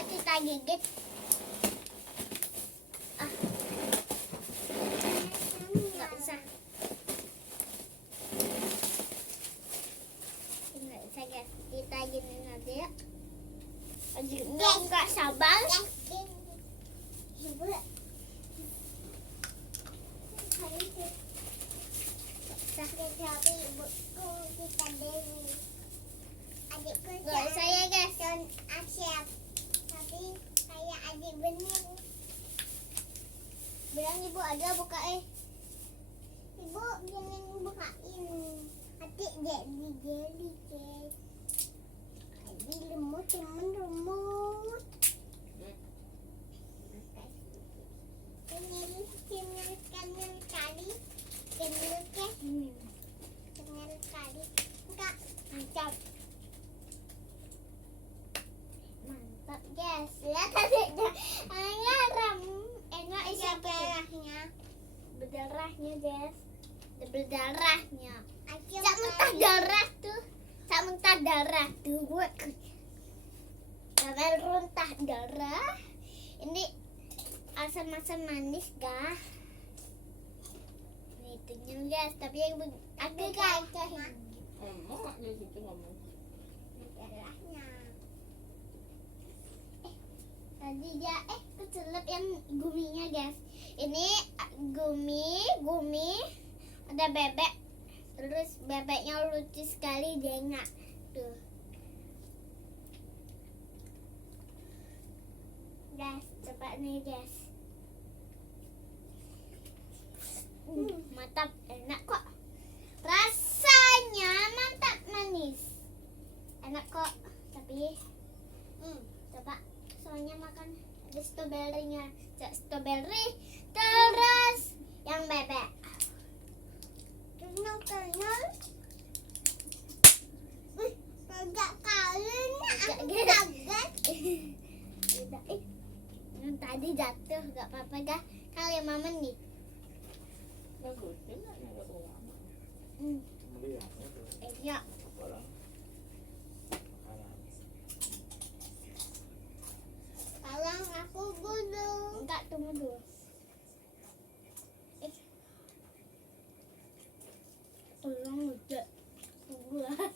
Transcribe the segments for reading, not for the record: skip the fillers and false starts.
Yuk kita gigit. Nggak usah. Nggak usah guys. Kita giniin aja ya. Nggak sabar. Tapi ibuku kita Dewi. Adikku nggak usah ya guys. Don Asyaf. Tapi kayak adik bening. Bilang ibu aja bukain. Ibu jangan bukain. Adik jadi guys. Adik lemut temen lemut. Kenyal kali. Kenyal kali. Enggak mantap. Mantap guys. Lihat adiknya. Enak isi berdarahnya. Berdarahnya guys. Berdarahnya. Tak muntah darah tuh. Tak muntah darah tuh. Jangan runtah darah. Ini asam-asam manis kah? Nih tunyul guys. Tapi yang agak kayak Ngomong di situ ngomong. darahnya. Tadi dia kecelep yang guminya guys. Ini gumi ada bebek. Terus bebeknya lucu sekali dengak tuh. Guys, coba nih guys. Mantap, enak kok. Rasanya mantap manis. Enak kok, tapi coba soalnya makan ada stroberinya. Stroberi terus yang bebek. Kenyal. Agak kalinya aku kaget. Udah, yang tadi jatuh gak apa-apa dah. Kali 5 menit. Bagus, enak nggak lama. Melihatnya tuh Ya. orang makanan. Sekarang aku gulung. Enggak, tunggu dulu. Tolong udah. Tunggu lah.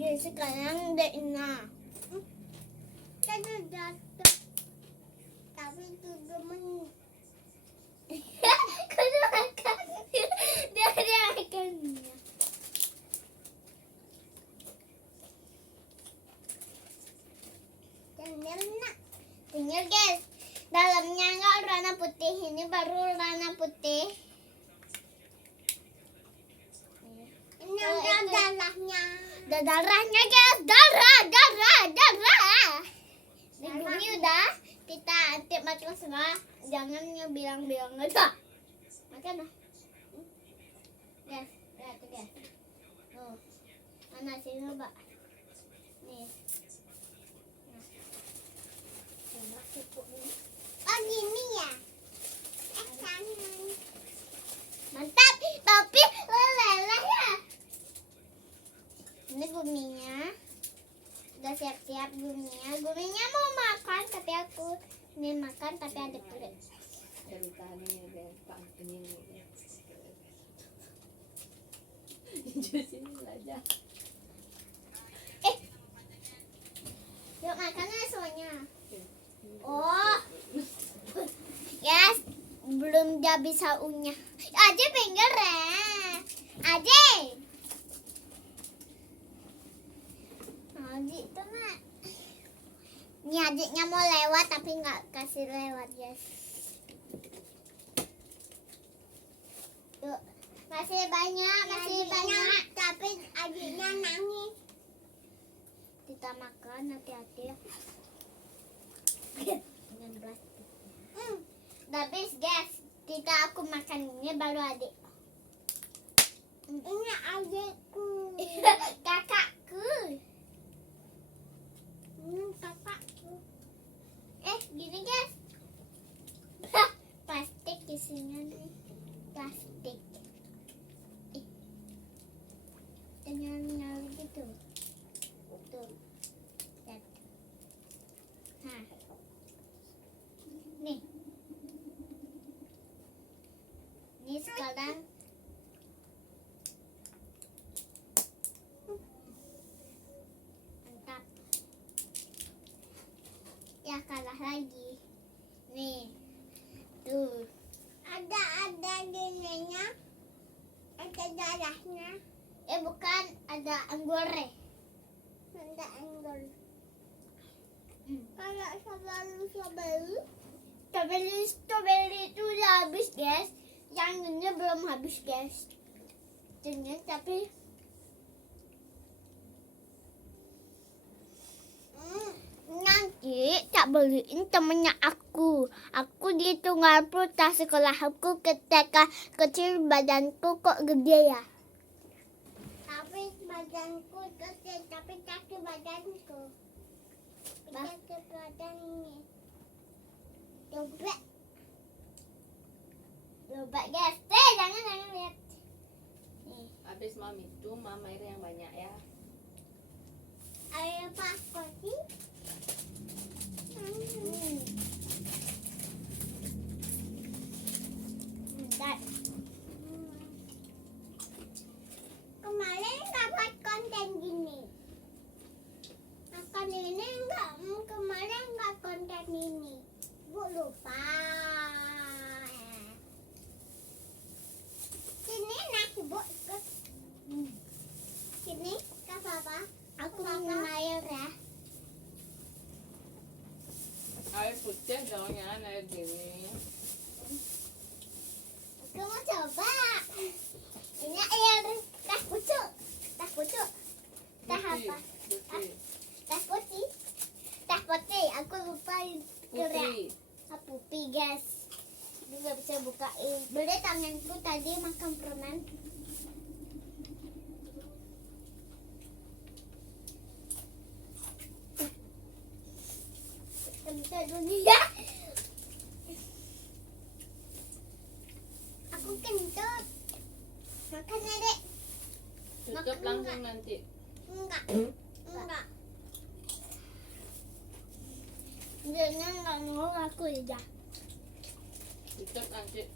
Ya sekarang udah enak. Kan jatuh. Tapi itu gemen. Kalau makan dia makannya. Tinggal guys. Dalamnya enggak warna putih, ini baru warna putih. Ini ada darahnya. Ada darahnya guys, darah. Ini gumi udah kita antip makan semua. Jangan bilang-bilang aja. Makan lah. Guys, lihat tuh guys. Tuh. Mana sih coba? Nih. Nah. Oh gini ya. Mantap, tapi lelah ya. Ini guminya. Udah siap-siap guminya. Guminya mau makan tapi aku ingin makan tapi ada kulit. Ceritanya deh, Pak ini. Jusin belajar. Yuk makannya semuanya. Oh. Yes, belum dia bisa unyah. Aja pinggir ya. Aja. Aji itu nak. Ini adiknya mau lewat tapi nggak kasih lewat guys. Yuk, masih banyak. Tapi adiknya nangis. Kita makan hati-hati ya. Dengan plastik. Habis guys, aku makan ini baru adik. Ini adikku. Kakakku. Kakak. lagi. Nih. Tuh. Ada gininya. Ada darahnya. Bukan, ada anggurnya. Ada anggur. Kalau strawberry itu udah habis, guys. Yang ini belum habis, guys. Tapi nanti tak beliin temennya aku. Aku di tunggal tas sekolah aku ketika kecil, badanku kok gede ya. Tapi badanku kecil, tapi kaki badanku. Kaki badan ini. Coba guys. Jangan lihat. Nih. Habis mami itu mama air yang banyak ya. Ayo Pak Koti. Bentar. Kemarin dapat konten gini. Akan ini kemarin enggak konten ini. Bu lupa. Sini nak Bu. Sini Kak Papa. Aku minum air ya. Air putih jangan air gini. Aku mau coba. Ini air teh pucuk. Teh apa? Putih. Teh putih. Teh putih. Aku lupa Putih. Pupi guys. Ini nggak bisa bukain. Beli tanganku tadi makan permen. Bisa dulu ya. Aku kentut. Makan adek. Tutup langsung nanti. Enggak. Dia nggak mau aku ya. Tutup nanti.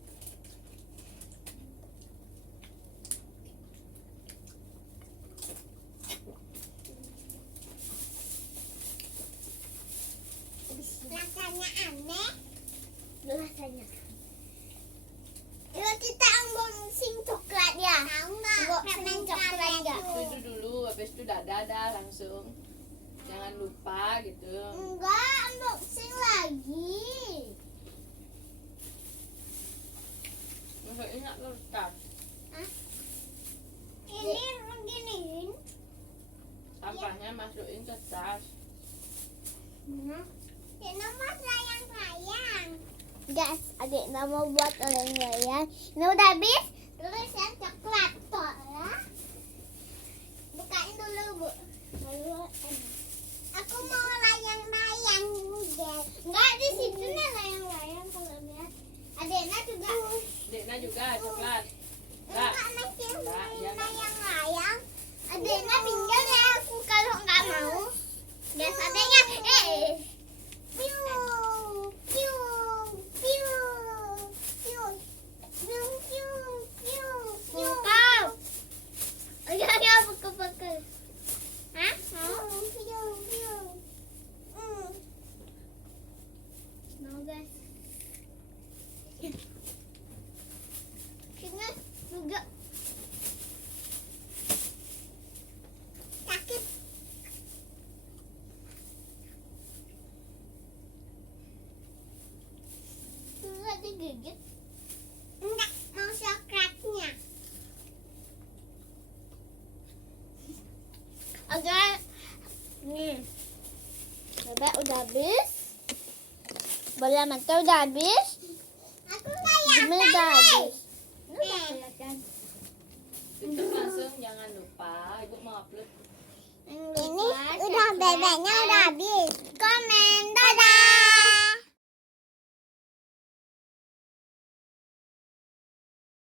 Rasanya aneh. Rasanya. Yuk kita unboxing coklat ya. Unboxing coklat ya. Itu dulu, habis itu dadah langsung. Jangan lupa gitu. Enggak, unboxing lagi. Masa ingat lo tas. Ini beginiin. Sampahnya masukin ke tas. Ini nama sayang. Guys, adik nama buat orang-orang. Ini udah habis. Terus yang coklat toh ya. Bukain dulu Bu. Aku mau layang-layang guys. Enggak di situ nih layang-layang kalau lihat. Adiknya juga. Dekna juga coklat. Enggak masih Enggak, ya, enggak. layang-layang. Adiknya pinjam ya aku kalau nggak mau. Guys, adiknya piu piu piu piu piu piu piu piu kau. Ya bekel. Hah? Piu piu. Mau guys. Kena juga sakit. Susah digigit. Enggak, mau coklatnya. Agak nih. Coba udah habis. Bola mata udah habis. Aku kayak udah habis. Tutup langsung, jangan lupa. Ibu mau upload. Ini udah bebeknya udah habis.